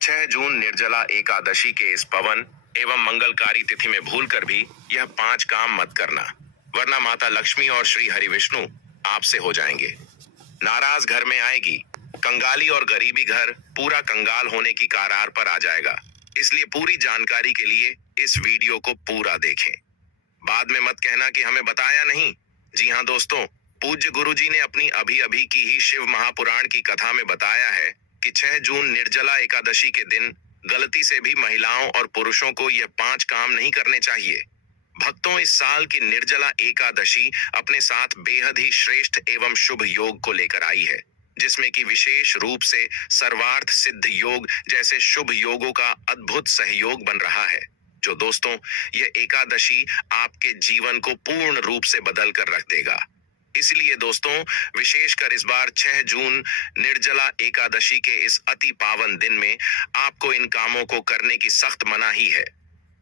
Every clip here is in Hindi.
6 जून निर्जला एकादशी के इस पवन एवं मंगलकारी तिथि में भूलकर भी यह 5 काम मत करना, वरना माता लक्ष्मी और श्री हरि विष्णु आपसे हो जाएंगे। नाराज घर में आएगी, कंगाली और गरीबी घर पूरा कंगाल होने की कगार पर आ जाएगा। इसलिए पूरी जानकारी के लिए इस वीडियो को पूरा देखें। बाद में मत कहना कि हमें बताया नहीं। जी हाँ दोस्तों, पूज्य गुरुजी ने अपनी अभी अभी की ही शिव महापुराण की कथा में बताया है कि 6 जून निर्जला एकादशी के दिन गलती से भी महिलाओं और पुरुषों को यह 5 काम नहीं करने चाहिए। भक्तों, इस साल की निर्जला एकादशी अपने साथ बेहद ही श्रेष्ठ एवं शुभ योग को लेकर आई है, जिसमें कि विशेष रूप से सर्वार्थ सिद्ध योग जैसे शुभ योगों का अद्भुत सहयोग बन रहा है। जो दोस्तों, यह एकादशी आपके जीवन को पूर्ण रूप से बदल कर रख देगा। इसलिए दोस्तों, विशेषकर इस बार 6 जून निर्जला एकादशी के इस अति पावन दिन में आपको इन कामों को करने की सख्त मनाही है।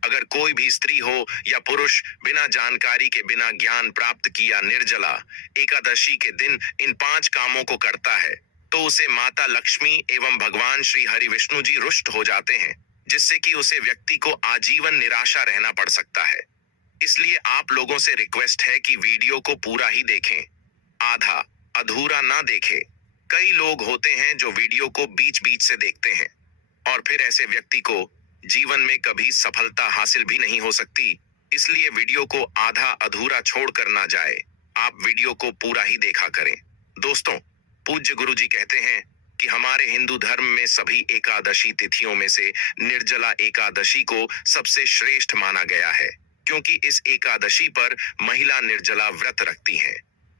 अगर कोई भी स्त्री हो या पुरुष बिना जानकारी के, बिना ज्ञान प्राप्त किया निर्जला एकादशी के दिन इन 5 कामों को करता है, तो उसे माता लक्ष्मी एवं भगवान श्री हरि विष्णु जी रुष्ट हो जाते हैं, जिससे कि उसे व्यक्ति को आजीवन निराशा रहना पड़ सकता है। इसलिए आप लोगों से रिक्वेस्ट है कि वीडियो को पूरा ही देखें, आधा अधूरा ना देखें। कई लोग होते हैं जो वीडियो को बीच बीच से देखते हैं और फिर ऐसे व्यक्ति को जीवन में कभी सफलता हासिल भी नहीं हो सकती। इसलिए वीडियो को आधा अधूरा छोड़ कर ना जाए, आप वीडियो को पूरा ही देखा करें। दोस्तों, पूज्य गुरुजी कहते हैं कि हमारे हिंदू धर्म में सभी एकादशी तिथियों में से निर्जला एकादशी को सबसे श्रेष्ठ माना गया है, क्योंकि इस एकादशी पर महिला निर्जला व्रत रखती हैं।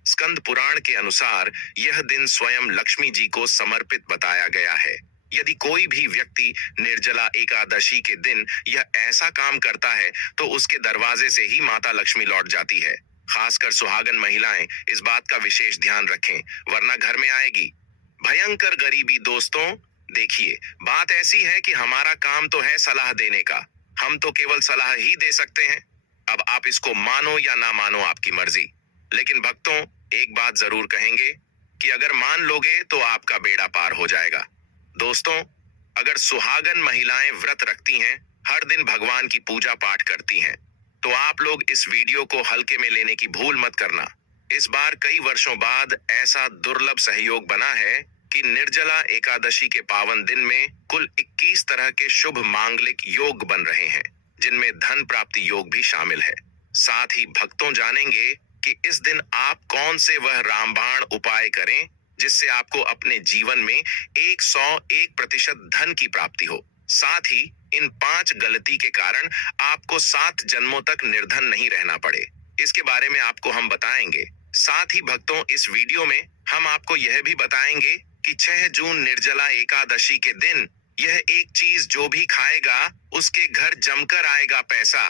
स्कंद पुराण के अनुसार यह दिन स्वयं लक्ष्मी जी को समर्पित बताया गया है। यदि कोई भी व्यक्ति निर्जला एकादशी के दिन यह ऐसा काम करता है तो उसके दरवाजे से ही माता लक्ष्मी लौट जाती है। खासकर सुहागन महिलाएं इस बात का विशेष ध्यान रखें, वरना घर में आएगी भयंकर गरीबी। दोस्तों देखिए, बात ऐसी है कि हमारा काम तो है सलाह देने का, हम तो केवल सलाह ही दे सकते हैं। अब आप इसको मानो या ना मानो, आपकी मर्जी। लेकिन भक्तों, एक बात जरूर कहेंगे कि अगर मान लोगे तो आपका बेड़ा पार हो जाएगा। दोस्तों, अगर सुहागन महिलाएं व्रत रखती हैं, हर दिन भगवान की पूजा पाठ करती हैं, तो आप लोग इस वीडियो को हल्के में लेने की भूल मत करना। इस बार कई वर्षों बाद ऐसा दुर्लभ सहयोग बना है कि निर्जला एकादशी के पावन दिन में कुल 21 तरह के शुभ मांगलिक योग बन रहे हैं, जिनमें धन प्राप्ति योग भी शामिल है। साथ ही भक्तों जानेंगे कि इस दिन आप कौन से वह रामबाण उपाय करें जिससे आपको अपने जीवन में 101% धन की प्राप्ति हो। साथ ही इन 5 गलती के कारण आपको 7 जन्मों तक निर्धन नहीं रहना पड़े, इसके बारे में आपको हम बताएंगे। साथ ही भक्तों, इस वीडियो में हम आपको यह भी बताएंगे कि 6 जून निर्जला एकादशी के दिन यह एक चीज जो भी खाएगा उसके घर जमकर आएगा पैसा।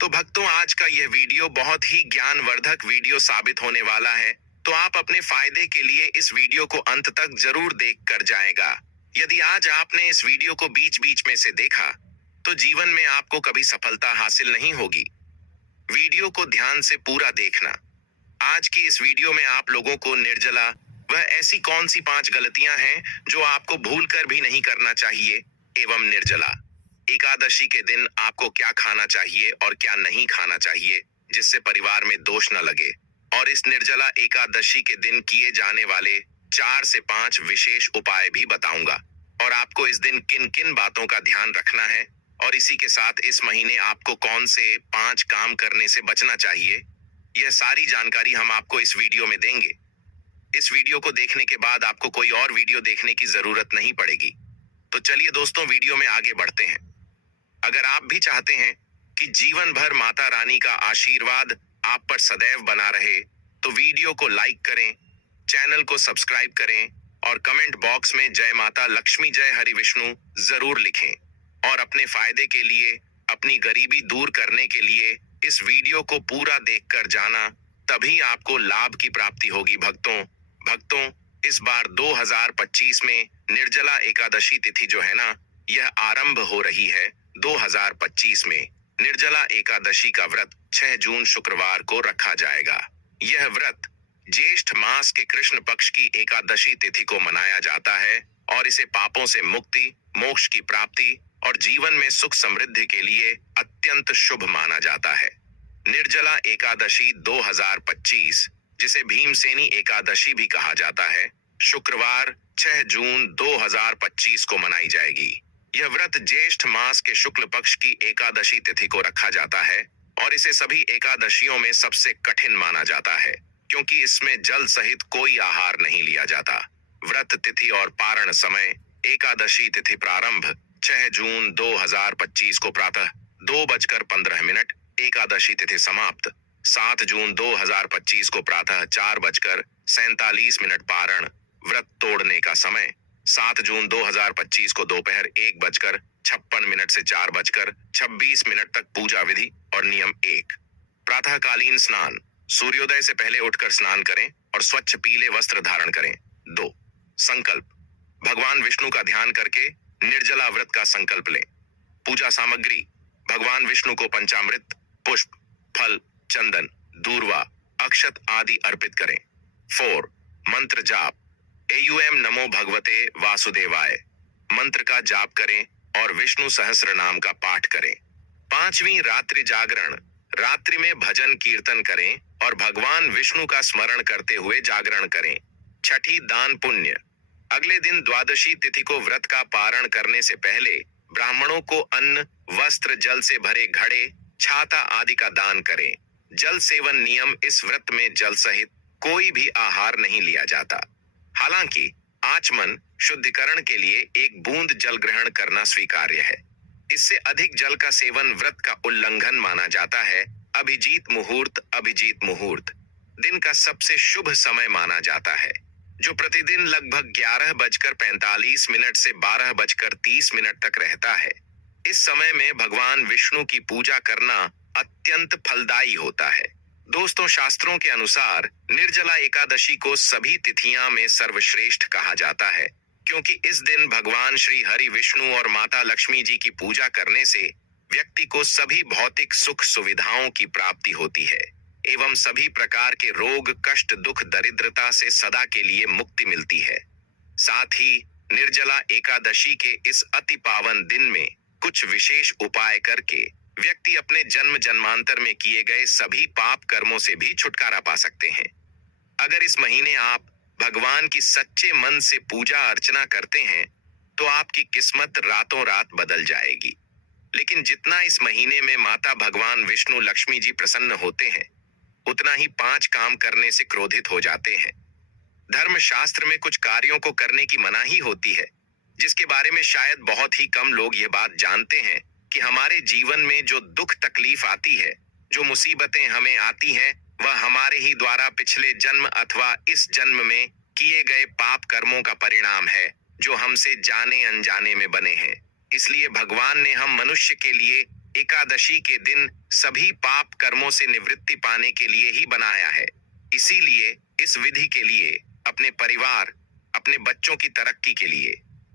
तो भक्तों, आज का यह वीडियो बहुत ही ज्ञानवर्धक वीडियो साबित होने वाला है, तो आप अपने फायदे के लिए इस वीडियो को अंत तक जरूर देख कर जाएगा। यदि आज आपने इस वीडियो को बीच बीच में से देखा तो जीवन में आपको कभी सफलता हासिल नहीं होगी। वीडियो को ध्यान से पूरा देखना। आज की इस वीडियो में आप लोगों को निर्जला वह ऐसी कौन सी 5 गलतियां हैं जो आपको भूल कर भी नहीं करना चाहिए, एवं निर्जला एकादशी के दिन आपको क्या खाना चाहिए और क्या नहीं खाना चाहिए जिससे परिवार में दोष न लगे, और इस निर्जला एकादशी के दिन किए जाने वाले 4 से 5 विशेष उपाय भी बताऊंगा, और आपको इस दिन किन किन बातों का ध्यान रखना है, और इसी के साथ इस महीने आपको कौन से 5 काम करने से बचना चाहिए, यह सारी जानकारी हम आपको इस वीडियो में देंगे। इस वीडियो को देखने के बाद आपको कोई और वीडियो देखने की जरूरत नहीं पड़ेगी। तो चलिए दोस्तों, वीडियो में आगे बढ़ते हैं। अगर आप भी चाहते हैं कि जीवन भर माता रानी का आशीर्वाद आप पर सदैव बना रहे, तो वीडियो को लाइक करें, चैनल को सब्सक्राइब करें और कमेंट बॉक्स में जय माता लक्ष्मी जय हरि विष्णु जरूर लिखें। और अपने फायदे के लिए, अपनी गरीबी दूर करने के लिए इस वीडियो को पूरा देखकर जाना, तभी आपको लाभ की प्राप्ति होगी। भक्तों, इस बार 2025 में निर्जला एकादशी तिथि जो है ना, यह आरंभ हो रही है 2025 में। निर्जला एकादशी का व्रत 6 जून शुक्रवार को रखा जाएगा। यह व्रत ज्येष्ठ मास के कृष्ण पक्ष की एकादशी तिथि को मनाया जाता है, और इसे पापों से मुक्ति, मोक्ष की प्राप्ति और जीवन में सुख समृद्धि के लिए अत्यंत शुभ माना जाता है। निर्जला एकादशी 2025, जिसे भीमसेनी एकादशी भी कहा जाता है, शुक्रवार 6 जून 2025 को मनाई जाएगी। यह व्रत ज्येष्ठ मास के शुक्ल पक्ष की एकादशी तिथि को रखा जाता है और इसे सभी एकादशियों में सबसे कठिन माना जाता है, क्योंकि इसमें जल सहित कोई आहार नहीं लिया जाता। व्रत तिथि और पारण समय: एकादशी तिथि प्रारंभ 6 जून 2025 को प्रातः 2:15, एकादशी तिथि समाप्त 7 जून 2025 को प्रातः 4:47। पारण: व्रत तोड़ने का समय 7 जून 2025 को दोपहर 1:56 से 4:26 तक। पूजा विधि और नियम: 1. प्रातःकालीन स्नान: सूर्योदय से पहले उठकर स्नान करें और स्वच्छ पीले वस्त्र धारण करें। 2. संकल्प: भगवान विष्णु का ध्यान करके निर्जला व्रत का संकल्प लें। पूजा सामग्री: भगवान विष्णु को पंचामृत, पुष्प, फल, चंदन, दूर्वा, अक्षत आदि अर्पित करें। 4. मंत्र जाप: एयूएम नमो भगवते वासुदेवाय मंत्र का जाप करें और विष्णु सहस्त्र नाम का पाठ करें। 5वीं रात्रि जागरण: रात्रि में भजन कीर्तन करें और भगवान विष्णु का स्मरण करते हुए जागरण करें। 6ठी दान पुण्य: अगले दिन द्वादशी तिथि को व्रत का पारण करने से पहले ब्राह्मणों को अन्न, वस्त्र, जल से भरे घड़े, छाता आदि का दान करें। जल सेवन नियम: इस व्रत में जल सहित कोई भी आहार नहीं लिया जाता। हालांकि आचमन शुद्धिकरण के लिए 1 बूंद जल ग्रहण करना स्वीकार्य है। इससे अधिक जल का सेवन व्रत का उल्लंघन माना जाता है। अभिजीत मुहूर्त दिन का सबसे शुभ समय माना जाता है, जो प्रतिदिन लगभग 11:45 से 12:30 तक रहता है। इस समय में भगवान विष्णु की पूजा करना अत्यंत फलदायी होता है। दोस्तों, शास्त्रों के अनुसार निर्जला एकादशी को सभी तिथियां में सर्वश्रेष्ठ कहा जाता है, क्योंकि इस दिन भगवान श्री हरि विष्णु और माता लक्ष्मी जी की पूजा करने से व्यक्ति को सभी भौतिक सुख सुविधाओं की प्राप्ति होती है एवं सभी प्रकार के रोग, कष्ट, दुख, दरिद्रता से सदा के लिए मुक्ति मिलती है। साथ ही निर्जला एकादशी के इस अति पावन दिन में कुछ विशेष उपाय करके व्यक्ति अपने जन्म जन्मांतर में किए गए सभी पाप कर्मों से भी छुटकारा पा सकते हैं। अगर इस महीने आप भगवान की सच्चे मन से पूजा अर्चना करते हैं तो आपकी किस्मत रातों रात बदल जाएगी। लेकिन जितना इस महीने में माता भगवान विष्णु लक्ष्मी जी प्रसन्न होते हैं, उतना ही 5 काम करने से क्रोधित हो जाते हैं। धर्मशास्त्र में कुछ कार्यों को करने की मनाही होती है, जिसके बारे में शायद बहुत ही कम लोग ये बात जानते हैं कि हमारे जीवन में जो दुख तकलीफ आती है, जो मुसीबतें हमें आती हैं, वह हमारे ही द्वारा पिछले जन्म अथवा इस जन्म में किए गए पाप कर्मों का परिणाम है, जो हमसे जाने अनजाने में बने हैं। इसलिए भगवान ने हम मनुष्य के लिए एकादशी के दिन सभी पाप कर्मों से निवृत्ति पाने के लिए ही बनाया है। इसीलिए इस विधि के लिए अपने परिवार, अपने बच्चों की तरक्की के लिए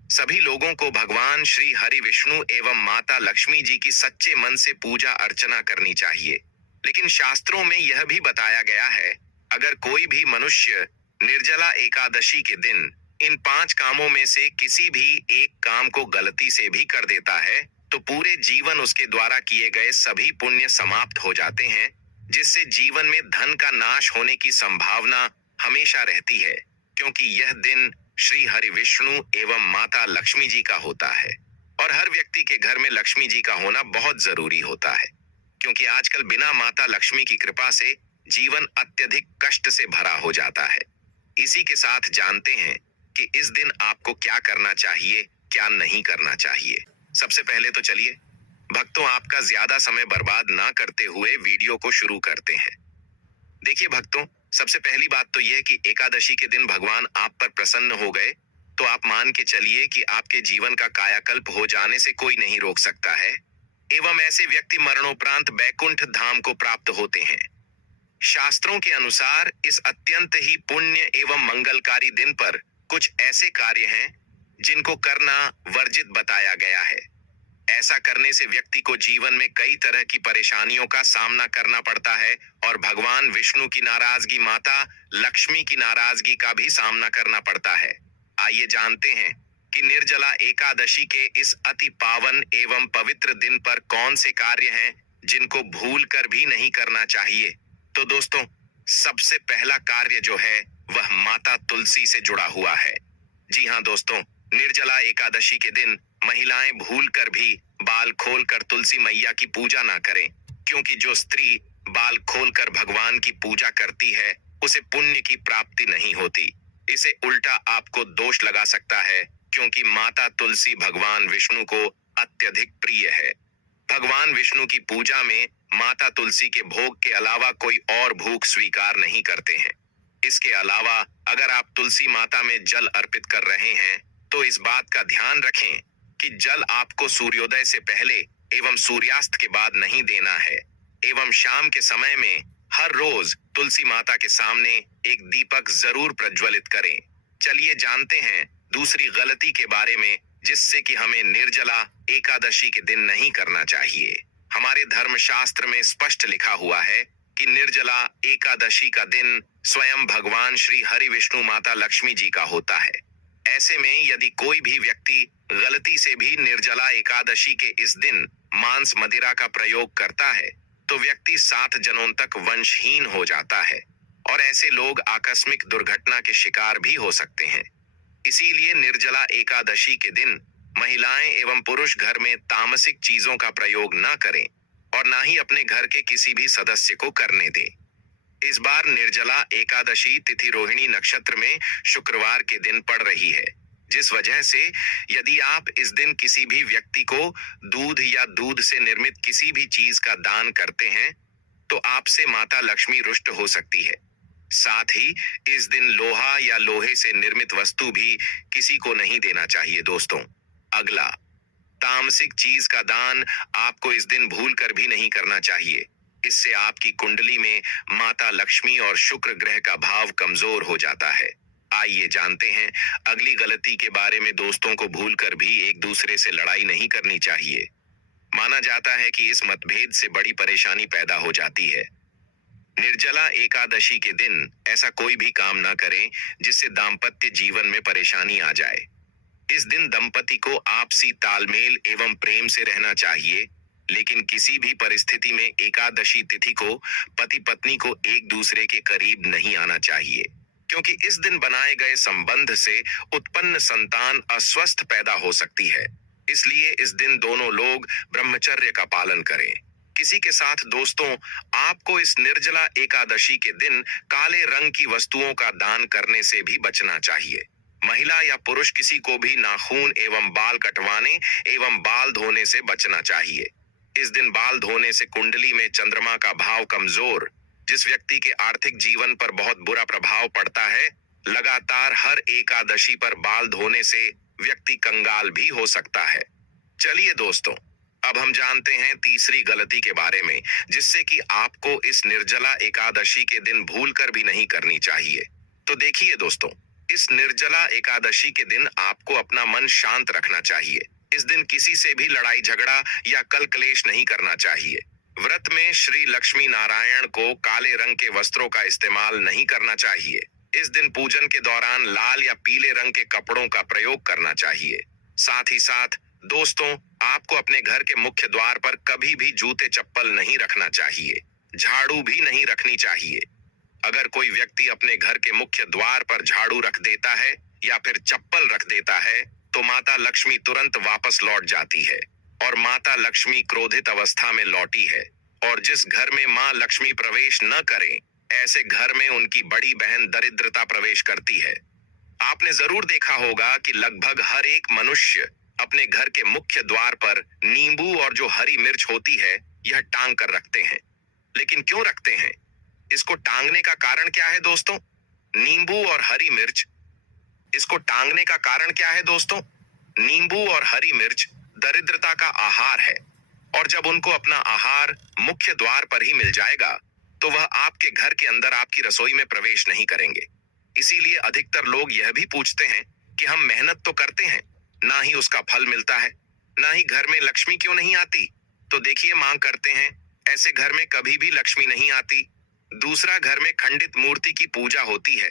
सभी लोगों को भगवान श्री हरि विष्णु एवं माता लक्ष्मी जी की सच्चे मन से पूजा अर्चना करनी चाहिए। लेकिन शास्त्रों में यह भी बताया गया है, अगर कोई भी मनुष्य निर्जला एकादशी के दिन इन 5 कामों में से किसी भी एक काम को गलती से भी कर देता है, तो पूरे जीवन उसके द्वारा किए गए सभी पुण्य समाप्त हो जाते हैं, जिससे जीवन में धन का नाश होने की संभावना हमेशा रहती है, क्योंकि यह दिन श्री हरि विष्णु एवं माता लक्ष्मी जी का होता है। और हर व्यक्ति के घर में लक्ष्मी जी का होना बहुत जरूरी होता है, क्योंकि आजकल बिना माता लक्ष्मी की कृपा से जीवन अत्यधिक कष्ट से भरा हो जाता है। इसी के साथ जानते हैं कि इस दिन आपको क्या करना चाहिए, क्या नहीं करना चाहिए। सबसे पहले तो चलिए भक्तों, आपका ज्यादा समय बर्बाद ना करते हुए वीडियो को शुरू करते हैं। देखिए भक्तों, सबसे पहली बात तो यह कि एकादशी के दिन भगवान आप पर प्रसन्न हो गए तो आप मान के चलिए कि आपके जीवन का कायाकल्प हो जाने से कोई नहीं रोक सकता है एवं ऐसे व्यक्ति मरणोपरांत बैकुंठ धाम को प्राप्त होते हैं। शास्त्रों के अनुसार इस अत्यंत ही पुण्य एवं मंगलकारी दिन पर कुछ ऐसे कार्य हैं जिनको करना वर्जित बताया गया है। ऐसा करने से व्यक्ति को जीवन में कई तरह की परेशानियों का सामना करना पड़ता है और भगवान विष्णु की नाराजगी, माता लक्ष्मी की नाराजगी का भी सामना करना पड़ता है। आइए जानते हैं कि निर्जला एकादशी के इस अति पावन एवं पवित्र दिन पर कौन से कार्य हैं जिनको भूल कर भी नहीं करना चाहिए। तो दोस्तों, सबसे पहला कार्य जो है वह माता तुलसी से जुड़ा हुआ है। जी हाँ दोस्तों, निर्जला एकादशी के दिन महिलाएं भूल कर भी बाल खोलकर तुलसी मैया की पूजा ना करें, क्योंकि जो स्त्री बाल खोलकर भगवान की पूजा करती है उसे पुण्य की प्राप्ति नहीं होती। इसे उल्टा आपको दोष लगा सकता है, क्योंकि माता तुलसी भगवान विष्णु को अत्यधिक प्रिय है। भगवान विष्णु की पूजा में माता तुलसी के भोग के अलावा कोई और भोग स्वीकार नहीं करते हैं। इसके अलावा अगर आप तुलसी माता में जल अर्पित कर रहे हैं तो इस बात का ध्यान रखें कि जल आपको सूर्योदय से पहले एवं सूर्यास्त के बाद नहीं देना है, एवं शाम के समय में हर रोज तुलसी माता के सामने एक दीपक जरूर प्रज्वलित करें। चलिए जानते हैं दूसरी गलती के बारे में, जिससे कि हमें निर्जला एकादशी के दिन नहीं करना चाहिए। हमारे धर्मशास्त्र में स्पष्ट लिखा हुआ है कि निर्जला एकादशी का दिन स्वयं भगवान श्री हरि विष्णु माता लक्ष्मी जी का होता है। ऐसे में यदि कोई भी व्यक्ति गलती से भी निर्जला एकादशी के इस दिन मांस मदिरा का प्रयोग करता है तो व्यक्ति 7 जन्मों तक वंशहीन हो जाता है और ऐसे लोग आकस्मिक दुर्घटना के शिकार भी हो सकते हैं। इसीलिए निर्जला एकादशी के दिन महिलाएं एवं पुरुष घर में तामसिक चीजों का प्रयोग न करें और ना ही अपने घर के किसी भी सदस्य को करने दें। इस बार निर्जला एकादशी तिथि रोहिणी नक्षत्र में शुक्रवार के दिन पड़ रही है, जिस वजह से यदि आप इस दिन किसी भी व्यक्ति को दूध या दूध से निर्मित किसी भी चीज का दान करते हैं तो आपसे माता लक्ष्मी रुष्ट हो सकती है। साथ ही इस दिन लोहा या लोहे से निर्मित वस्तु भी किसी को नहीं देना चाहिए दोस्तों। अगला, तामसिक चीज का दान आपको इस दिन भूल कर भी नहीं करना चाहिए। इससे आपकी कुंडली में माता लक्ष्मी और शुक्र ग्रह का भाव कमजोर हो जाता है। आइए जानते हैं अगली गलती के बारे में। दोस्तों को भूल कर भी एक दूसरे से लड़ाई नहीं करनी चाहिए। माना जाता है कि इस मतभेद से बड़ी परेशानी पैदा हो जाती है। निर्जला एकादशी के दिन ऐसा कोई भी काम ना करें जिससे दाम्पत्य जीवन में परेशानी आ जाए। इस दिन दंपति को आपसी तालमेल एवं प्रेम से रहना चाहिए, लेकिन किसी भी परिस्थिति में एकादशी तिथि को पति पत्नी को एक दूसरे के करीब नहीं आना चाहिए, क्योंकि इस दिन बनाए गए संबंध से उत्पन्न संतान अस्वस्थ पैदा हो सकती है। इसलिए इस दिन दोनों लोग ब्रह्मचर्य का पालन करें। किसी के साथ दोस्तों, आपको इस निर्जला एकादशी के दिन काले रंग की वस्तुओं का दान करने से भी बचना चाहिए। महिला या पुरुष किसी को भी नाखून एवं बाल कटवाने एवं बाल धोने से बचना चाहिए। इस दिन बाल धोने से कुंडली में चंद्रमा का भाव कमजोर, जिस व्यक्ति के आर्थिक जीवन पर बहुत बुरा प्रभाव पड़ता है, लगातार हर एकादशी पर बाल धोने से व्यक्ति कंगाल भी हो सकता है। चलिए दोस्तों, अब हम जानते हैं तीसरी गलती के बारे में, जिससे कि आपको इस निर्जला एकादशी के दिन भूल कर भी नहीं करनी चाहिए। तो देखिए दोस्तों, इस निर्जला एकादशी के दिन आपको अपना मन शांत रखना चाहिए। इस दिन किसी से भी लड़ाई झगड़ा या कल कलेश नहीं करना चाहिए। व्रत में श्री लक्ष्मी नारायण को काले रंग के वस्त्रों का इस्तेमाल नहीं करना चाहिए। इस दिन पूजन के दौरान लाल या पीले रंग के कपड़ों का प्रयोग करना चाहिए। साथ ही साथ दोस्तों, आपको अपने घर के मुख्य द्वार पर कभी भी जूते चप्पल नहीं रखना चाहिए। झाड़ू भी नहीं रखनी चाहिए। अगर कोई व्यक्ति अपने घर के मुख्य द्वार पर झाड़ू रख देता है या फिर चप्पल रख देता है तो माता लक्ष्मी तुरंत वापस लौट जाती है और माता लक्ष्मी क्रोधित अवस्था में लौटी है। और जिस घर में मां लक्ष्मी प्रवेश न करें, ऐसे घर में उनकी बड़ी बहन दरिद्रता प्रवेश करती है। आपने जरूर देखा होगा कि लगभग हर एक मनुष्य अपने घर के मुख्य द्वार पर नींबू और जो हरी मिर्च होती है यह टांग कर रखते हैं। लेकिन क्यों रखते हैं? इसको टांगने का कारण क्या है दोस्तों? नींबू और हरी मिर्च, इसको टांगने का कारण क्या है दोस्तों? नींबू और हरी मिर्च दरिद्रता का आहार है, और जब उनको अपना आहार मुख्य द्वार पर ही मिल जाएगा तो वह आपके घर के अंदर आपकी रसोई में प्रवेश नहीं करेंगे। इसीलिए अधिकतर लोग यह भी पूछते हैं कि हम मेहनत तो करते हैं, ना ही उसका फल मिलता है, ना ही घर में लक्ष्मी क्यों नहीं आती? तो देखिए, मांग करते हैं, ऐसे घर में कभी भी लक्ष्मी नहीं आती। दूसरा, घर में खंडित मूर्ति की पूजा होती है।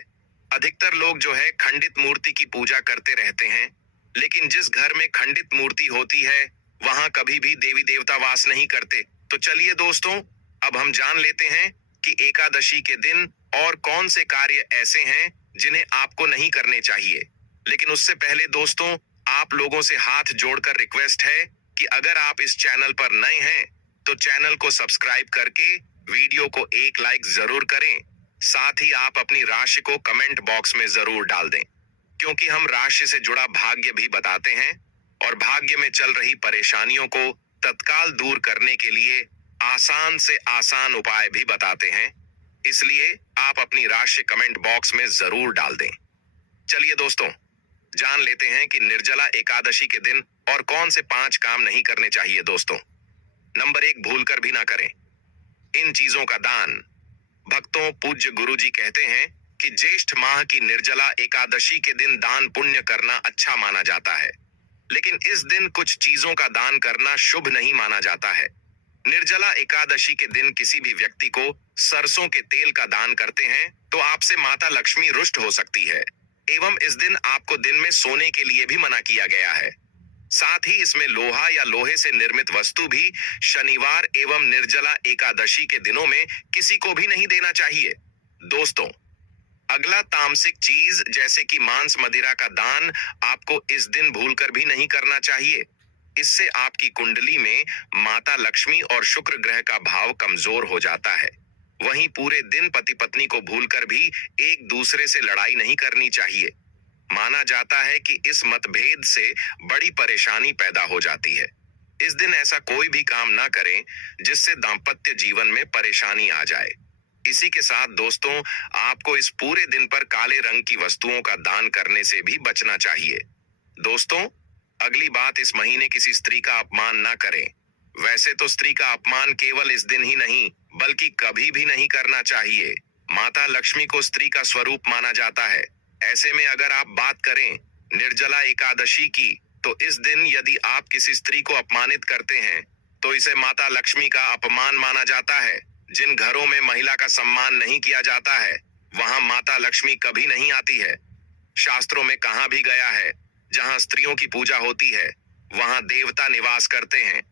अधिकतर लोग जो है खंडित मूर्ति की पूजा करते रहते हैं, लेकिन जिस घर में खंडित मूर्ति होती है वहां कभी भी देवी देवता वास नहीं करते। तो चलिए दोस्तों, अब हम जान लेते हैं कि एकादशी के दिन और कौन से कार्य ऐसे हैं जिन्हें आपको नहीं करने चाहिए। लेकिन उससे पहले दोस्तों, आप लोगों से हाथ जोड़कर रिक्वेस्ट है कि अगर आप इस चैनल पर नए हैं तो चैनल को सब्सक्राइब करके वीडियो को एक लाइक जरूर करें। साथ ही आप अपनी राशि को कमेंट बॉक्स में जरूर डाल दें, क्योंकि हम राशि से जुड़ा भाग्य भी बताते हैं और भाग्य में चल रही परेशानियों को तत्काल दूर करने के लिए आसान से आसान उपाय भी बताते हैं। इसलिए आप अपनी राशि कमेंट बॉक्स में जरूर डाल दें। चलिए दोस्तों, जान लेते हैं कि निर्जला एकादशी के दिन और कौन से 5 काम नहीं करने चाहिए दोस्तों। नंबर 1, भूलकर भी ना करें इन चीजों का दान। भक्तों, पूज्य गुरुजी कहते हैं कि ज्येष्ठ माह की निर्जला एकादशी के दिन दान पुण्य करना अच्छा माना जाता है, लेकिन इस दिन कुछ चीजों का दान करना शुभ नहीं माना जाता है। निर्जला एकादशी के दिन किसी भी व्यक्ति को सरसों के तेल का दान करते हैं तो आपसे माता लक्ष्मी रुष्ट हो सकती है, एवं इस दिन आपको दिन में सोने के लिए भी मना किया गया है। साथ ही इसमें लोहा या लोहे से निर्मित वस्तु भी शनिवार एवं निर्जला एकादशी के दिनों में किसी को भी नहीं देना चाहिए। दोस्तों, अगला तामसिक चीज जैसे कि मांस मदिरा का दान आपको इस दिन भूलकर भी नहीं करना चाहिए। इससे आपकी कुंडली में माता लक्ष्मी और शुक्र ग्रह का भाव कमजोर हो जाता है। वहीं पूरे दिन पति पत्नी को भूलकर भी एक दूसरे से लड़ाई नहीं करनी चाहिए। माना जाता है कि इस मतभेद से बड़ी परेशानी पैदा हो जाती है। इस दिन ऐसा कोई भी काम ना करें जिससे दाम्पत्य जीवन में परेशानी आ जाए। इसी के साथ दोस्तों, आपको इस पूरे दिन पर काले रंग की वस्तुओं का दान करने से भी बचना चाहिए। दोस्तों, अगली बात, इस महीने किसी स्त्री का अपमान ना करें। वैसे तो स्त्री का अपमान केवल इस दिन ही नहीं बल्कि कभी भी नहीं करना चाहिए। माता लक्ष्मी को स्त्री का स्वरूप माना जाता है। ऐसे में अगर आप बात करें निर्जला एकादशी की, तो इस दिन यदि आप किसी स्त्री को अपमानित करते हैं तो इसे माता लक्ष्मी का अपमान माना जाता है। जिन घरों में महिला का सम्मान नहीं किया जाता है वहां माता लक्ष्मी कभी नहीं आती है। शास्त्रों में कहा भी गया है, जहां स्त्रियों की पूजा होती है वहां देवता निवास करते हैं।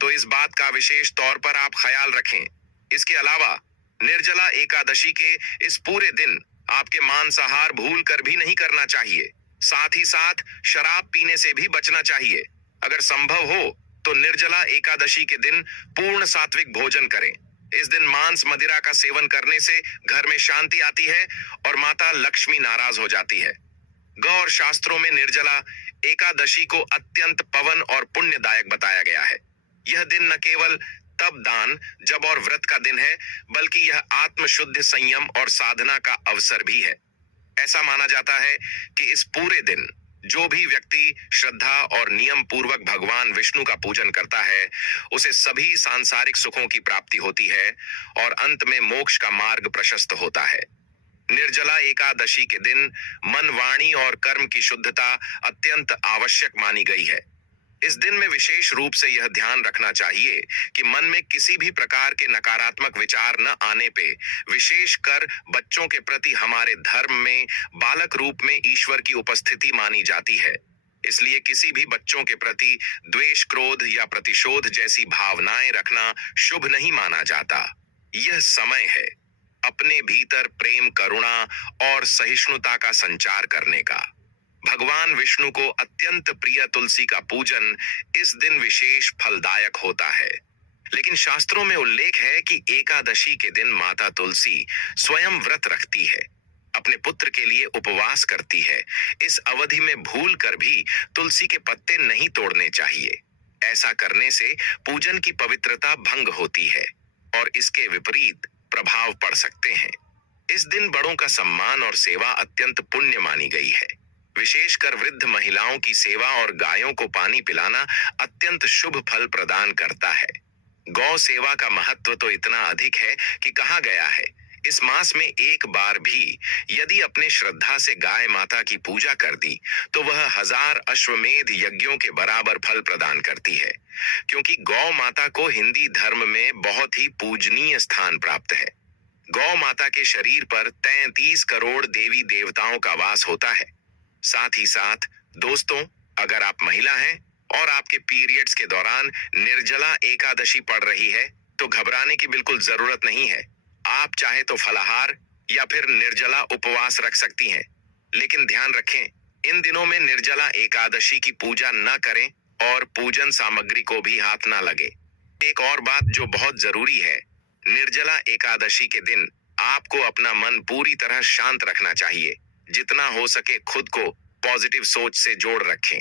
तो इस बात का विशेष तौर पर आप ख्याल रखें। इसके अलावा निर्जला एकादशी के इस पूरे दिन आपके मांसाहार भूल कर भी नहीं करना चाहिए। साथ ही साथ शराब पीने से भी बचना चाहिए। अगर संभव हो तो निर्जला एकादशी के दिन पूर्ण सात्विक भोजन करें। इस दिन मांस मदिरा का सेवन करने से घर में शांति आती है और माता लक्ष्मी नाराज हो जाती है। गौर शास्त्रों में निर्जला एकादशी को अत्यंत पवन और पुण्यदायक बताया गया है। यह दिन न केवल तप दान जब और व्रत का दिन है, बल्कि यह आत्मशुद्ध संयम और साधना का अवसर भी है। ऐसा माना जाता है कि इस पूरे दिन जो भी व्यक्ति श्रद्धा और नियम पूर्वक भगवान विष्णु का पूजन करता है उसे सभी सांसारिक सुखों की प्राप्ति होती है और अंत में मोक्ष का मार्ग प्रशस्त होता है। निर्जला एकादशी के दिन मन, वाणी और कर्म की शुद्धता अत्यंत आवश्यक मानी गई है। इस दिन में विशेष रूप से यह ध्यान रखना चाहिए कि मन में किसी भी प्रकार के नकारात्मक विचार न आने पे, विशेषकर बच्चों के प्रति हमारे धर्म में बालक रूप में ईश्वर की उपस्थिति मानी जाती है। इसलिए किसी भी बच्चों के प्रति द्वेष, क्रोध या प्रतिशोध जैसी भावनाएं रखना शुभ नहीं माना जाता। यह समय है अपने भीतर प्रेम, करुणा और सहिष्णुता का संचार करने का। भगवान विष्णु को अत्यंत प्रिय तुलसी का पूजन इस दिन विशेष फलदायक होता है। लेकिन शास्त्रों में उल्लेख है कि एकादशी के दिन माता तुलसी स्वयं व्रत रखती है, अपने पुत्र के लिए उपवास करती है। इस अवधि में भूल कर भी तुलसी के पत्ते नहीं तोड़ने चाहिए। ऐसा करने से पूजन की पवित्रता भंग होती है और इसके विपरीत प्रभाव पड़ सकते हैं। इस दिन बड़ों का सम्मान और सेवा अत्यंत पुण्य मानी गई है। विशेषकर वृद्ध महिलाओं की सेवा और गायों को पानी पिलाना अत्यंत शुभ फल प्रदान करता है। गौ सेवा का महत्व तो इतना अधिक है कि कहा गया है, इस मास में एक बार भी यदि अपने श्रद्धा से गाय माता की पूजा कर दी तो वह 1000 अश्वमेध यज्ञों के बराबर फल प्रदान करती है, क्योंकि गौ माता को हिंदी धर्म में बहुत ही पूजनीय स्थान प्राप्त है। गौ माता के शरीर पर 33 करोड़ देवी देवताओं का वास होता है। साथ ही साथ दोस्तों, अगर आप महिला हैं और आपके पीरियड्स के दौरान निर्जला एकादशी पड़ रही है तो घबराने की बिल्कुल जरूरत नहीं है। आप चाहे तो फलाहार या फिर निर्जला उपवास रख सकती हैं। लेकिन ध्यान रखें, इन दिनों में निर्जला एकादशी की पूजा न करें और पूजन सामग्री को भी हाथ ना लगे। एक और बात जो बहुत जरूरी है, निर्जला एकादशी के दिन आपको अपना मन पूरी तरह शांत रखना चाहिए। जितना हो सके खुद को पॉजिटिव सोच से जोड़ रखें।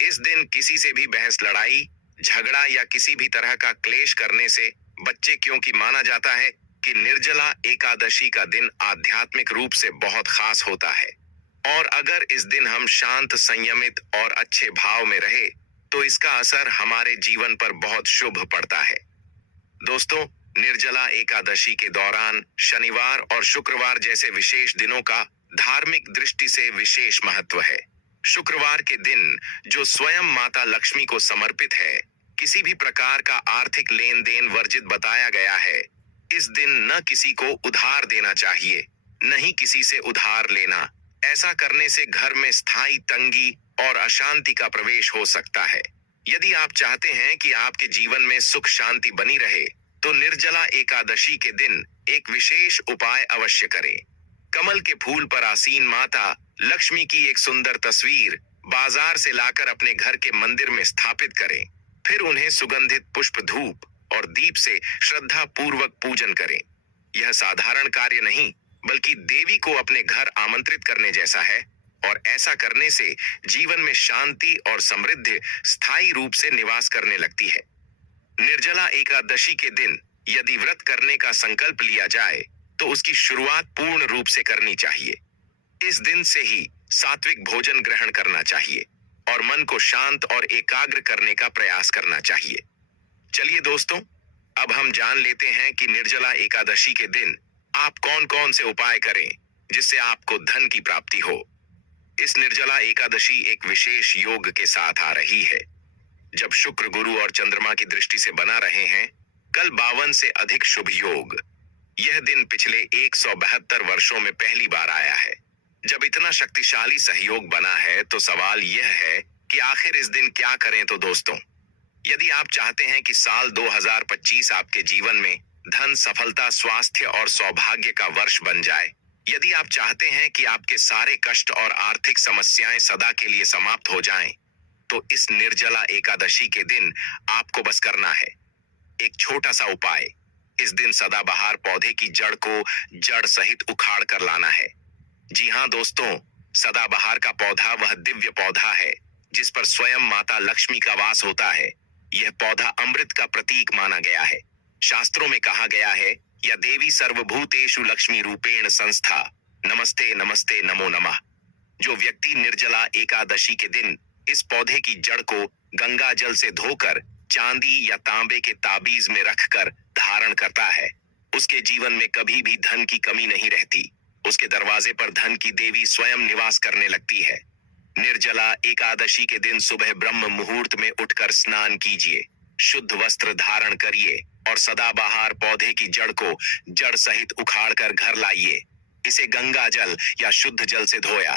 इस दिन किसी से भी बहस, लड़ाई झगड़ा या किसी भी तरह का क्लेश करने से बच्चे, क्योंकि माना जाता है कि निर्जला एकादशी का दिन आध्यात्मिक रूप से बहुत खास होता है। और अगर इस दिन हम शांत, संयमित और अच्छे भाव में रहे तो इसका असर हमारे जीवन पर बहुत शुभ पड़ता है। दोस्तों, निर्जला एकादशी के दौरान शनिवार और शुक्रवार जैसे विशेष दिनों का धार्मिक दृष्टि से विशेष महत्व है। शुक्रवार के दिन, जो स्वयं माता लक्ष्मी को समर्पित है, किसी भी प्रकार का आर्थिक लेन देन वर्जित बताया गया है। इस दिन न किसी को उधार देना चाहिए, न ही किसी से उधार लेना। ऐसा करने से घर में स्थायी तंगी और अशांति का प्रवेश हो सकता है। यदि आप चाहते हैं कि आपके जीवन में सुख शांति बनी रहे तो निर्जला एकादशी के दिन एक विशेष उपाय अवश्य करें। कमल के फूल पर आसीन माता लक्ष्मी की एक सुंदर तस्वीर बाजार से लाकर अपने घर के मंदिर में स्थापित करें। फिर उन्हें सुगंधित पुष्प, धूप और दीप से श्रद्धा पूर्वक पूजन करें। यह साधारण कार्य नहीं बल्कि देवी को अपने घर आमंत्रित करने जैसा है, और ऐसा करने से जीवन में शांति और समृद्धि स्थायी रूप से निवास करने लगती है। निर्जला एकादशी के दिन यदि व्रत करने का संकल्प लिया जाए तो उसकी शुरुआत पूर्ण रूप से करनी चाहिए। इस दिन से ही सात्विक भोजन ग्रहण करना चाहिए और मन को शांत और एकाग्र करने का प्रयास करना चाहिए। चलिए दोस्तों, अब हम जान लेते हैं कि निर्जला एकादशी के दिन आप कौन कौन से उपाय करें जिससे आपको धन की प्राप्ति हो। इस निर्जला एकादशी एक विशेष योग के साथ आ रही है। जब शुक्र, गुरु और चंद्रमा की दृष्टि से बना रहे हैं कल 52 से अधिक शुभ योग। यह दिन पिछले 172 वर्षों में पहली बार आया है। जब इतना शक्तिशाली सहयोग बना है तो सवाल यह है कि आखिर इस दिन क्या करें। तो दोस्तों, यदि आप चाहते हैं कि साल 2025 आपके जीवन में धन, सफलता, स्वास्थ्य और सौभाग्य का वर्ष बन जाए, यदि आप चाहते हैं कि आपके सारे कष्ट और आर्थिक समस्याएं सदा के लिए समाप्त हो जाएं, तो इस निर्जला एकादशी के दिन आपको बस करना है एक छोटा सा उपाय। इस दिन सदाबहार पौधे की जड़ को जड़ सहित उखाड़ कर लाना है। जी हाँ दोस्तों, सदाबहार का पौधा वह दिव्य पौधा है जिस पर स्वयं माता लक्ष्मी का वास होता है। यह पौधा अमृत का प्रतीक माना गया है। शास्त्रों में कहा गया है, या देवी सर्वभूतेषु लक्ष्मी रूपेण संस्था, नमस्ते नमस्ते नमो नमः। जो व्यक्ति निर्जला एकादशी के दिन इस पौधे की जड़ को गंगा जल से धोकर चांदी या तांबे के ताबीज में रखकर धारण करता है, उसके जीवन में कभी भी धन की कमी नहीं रहती। उसके दरवाजे पर धन की देवी स्वयं निवास करने लगती है। निर्जला एकादशी के दिन सुबह ब्रह्म मुहूर्त में उठकर स्नान कीजिए, शुद्ध वस्त्र धारण करिए और सदाबहार पौधे की जड़ को जड़ सहित उखाड़कर घर लाइए। इसे गंगा जल या शुद्ध जल से धोया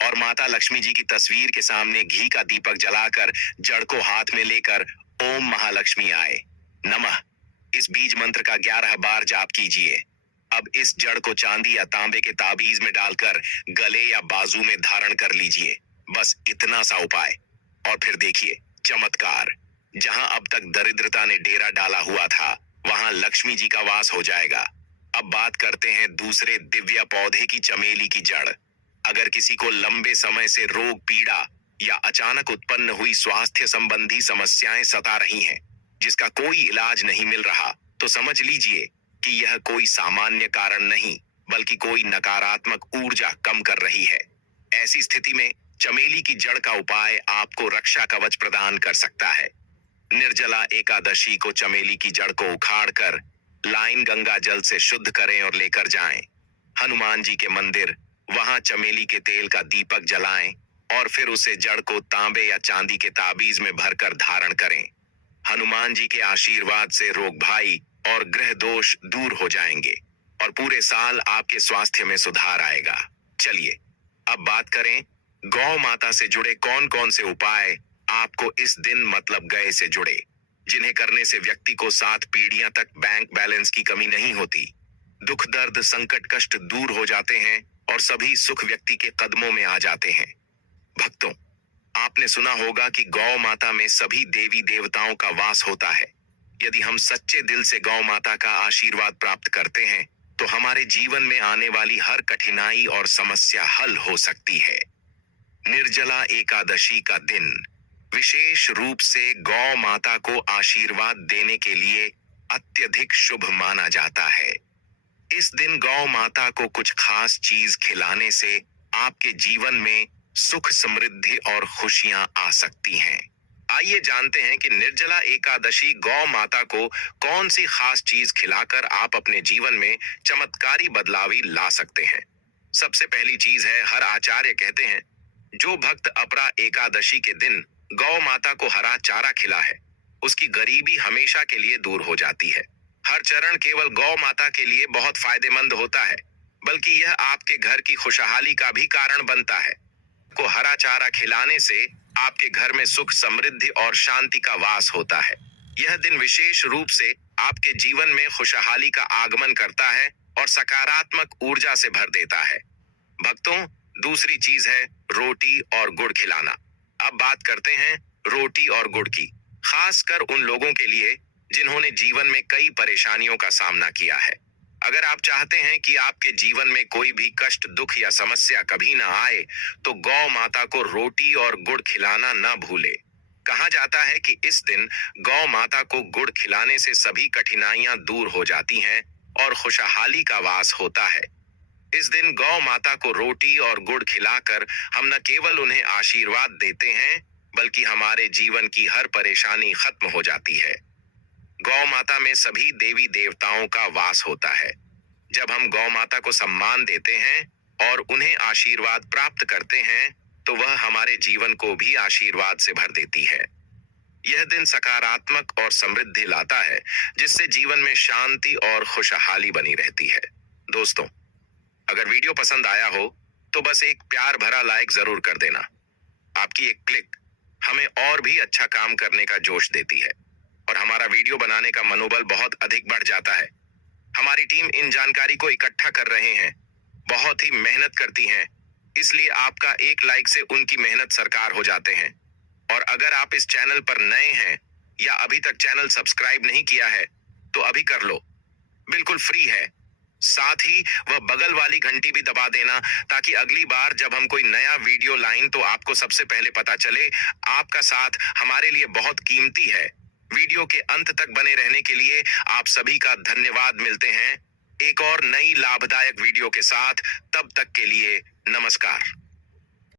और माता लक्ष्मी जी की तस्वीर के सामने घी का दीपक जलाकर जड़ को हाथ में लेकर ओम महालक्ष्मी आए नमः इस बीज मंत्र का 11 बार जाप कीजिए। अब इस जड़ को चांदी या तांबे के ताबीज में डालकर गले या बाजू में धारण कर लीजिए। बस इतना सा उपाय, और फिर देखिए चमत्कार। जहां अब तक दरिद्रता ने डेरा डाला हुआ था वहां लक्ष्मी जी का वास हो जाएगा। अब बात करते हैं दूसरे दिव्य पौधे की, चमेली की जड़। अगर किसी को लंबे समय से रोग, पीड़ा या अचानक उत्पन्न हुई स्वास्थ्य संबंधी समस्याएं सता रही हैं, जिसका कोई इलाज नहीं मिल रहा, तो समझ लीजिए कि यह कोई सामान्य कारण नहीं बल्कि कोई नकारात्मक ऊर्जा कम कर रही है। ऐसी स्थिति में चमेली की जड़ का उपाय आपको रक्षा कवच प्रदान कर सकता है। निर्जला एकादशी को चमेली की जड़ को उखाड़कर लाइन गंगा जल से शुद्ध करें और लेकर जाएं हनुमान जी के मंदिर। वहां चमेली के तेल का दीपक जलाएं और फिर उसे जड़ को तांबे या चांदी के ताबीज में भरकर धारण करें। हनुमान जी के आशीर्वाद से रोग भाई और ग्रह दोष दूर हो जाएंगे और पूरे साल आपके स्वास्थ्य में सुधार आएगा। चलिए अब बात करें गौ माता से जुड़े कौन कौन से उपाय आपको इस दिन मतलब गए से जुड़े, जिन्हें करने से व्यक्ति को 7 पीढ़ियां तक बैंक बैलेंस की कमी नहीं होती, दुख दर्द संकट कष्ट दूर हो जाते हैं और सभी सुख व्यक्ति के कदमों में आ जाते हैं। भक्तों, आपने सुना होगा कि गौ माता में सभी देवी देवताओं का वास होता है। यदि हम सच्चे दिल से गौ माता का आशीर्वाद प्राप्त करते हैं तो हमारे जीवन में आने वाली हर कठिनाई और समस्या हल हो सकती है। निर्जला एकादशी का दिन विशेष रूप से गौ माता को आशीर्वाद देने के लिए अत्यधिक शुभ माना जाता है। इस दिन गौ माता को कुछ खास चीज खिलाने से आपके जीवन में सुख समृद्धि और खुशियां आ सकती हैं। आइए जानते हैं कि निर्जला एकादशी गौ माता को कौन सी खास चीज खिलाकर आप अपने जीवन में चमत्कारी बदलावी ला सकते हैं। सबसे पहली चीज है, हर आचार्य कहते हैं जो भक्त अपरा एकादशी के दिन गौ माता को हरा चारा खिला है उसकी गरीबी हमेशा के लिए दूर हो जाती है। हर चरण केवल गौ माता के लिए बहुत फायदेमंद होता है, बल्कि यह आपके घर की खुशहाली का भी कारण बनता है। को हरा चारा खिलाने से आपके घर में सुख समृद्धि और शांति का वास होता है। यह दिन विशेष रूप से आपके जीवन में खुशहाली का आगमन करता है और सकारात्मक ऊर्जा से भर देता है। भक्तों, दूसरी चीज है रोटी और गुड़ खिलाना। अब बात करते हैं रोटी और गुड़ की, खासकर उन लोगों के लिए जिन्होंने जीवन में कई परेशानियों का सामना किया है। अगर आप चाहते हैं कि आपके जीवन में कोई भी कष्ट दुख या समस्या कभी ना आए तो गौ माता को रोटी और गुड़ खिलाना ना भूले। कहा जाता है कि इस दिन गौ माता को गुड़ खिलाने से सभी कठिनाइयां दूर हो जाती हैं और खुशहाली का वास होता है। इस दिन गौ माता को रोटी और गुड़ खिलाकर हम न केवल उन्हें आशीर्वाद देते हैं बल्कि हमारे जीवन की हर परेशानी खत्म हो जाती है। गौ माता में सभी देवी देवताओं का वास होता है। जब हम गौ माता को सम्मान देते हैं और उन्हें आशीर्वाद प्राप्त करते हैं तो वह हमारे जीवन को भी आशीर्वाद से भर देती है। यह दिन सकारात्मक और समृद्धि लाता है जिससे जीवन में शांति और खुशहाली बनी रहती है। दोस्तों, अगर वीडियो पसंद आया हो तो बस एक प्यार भरा लाइक जरूर कर देना। आपकी एक क्लिक हमें और भी अच्छा काम करने का जोश देती है और हमारा वीडियो बनाने का मनोबल बहुत अधिक बढ़ जाता है। हमारी टीम इन जानकारी को इकट्ठा कर रहे हैं, बहुत ही मेहनत करती हैं, इसलिए आपका एक लाइक से उनकी मेहनत साकार हो जाते हैं। और अगर आप इस चैनल पर नए हैं या अभी तक चैनल सब्सक्राइब नहीं किया है तो अभी कर लो, बिल्कुल फ्री है। साथ ही वह बगल वाली घंटी भी दबा देना ताकि अगली बार जब हम कोई नया वीडियो लाएं तो आपको सबसे पहले पता चले। आपका साथ हमारे लिए बहुत कीमती है। वीडियो के अंत तक बने रहने के लिए आप सभी का धन्यवाद। मिलते हैं एक और नई लाभदायक वीडियो के साथ, तब तक के लिए नमस्कार।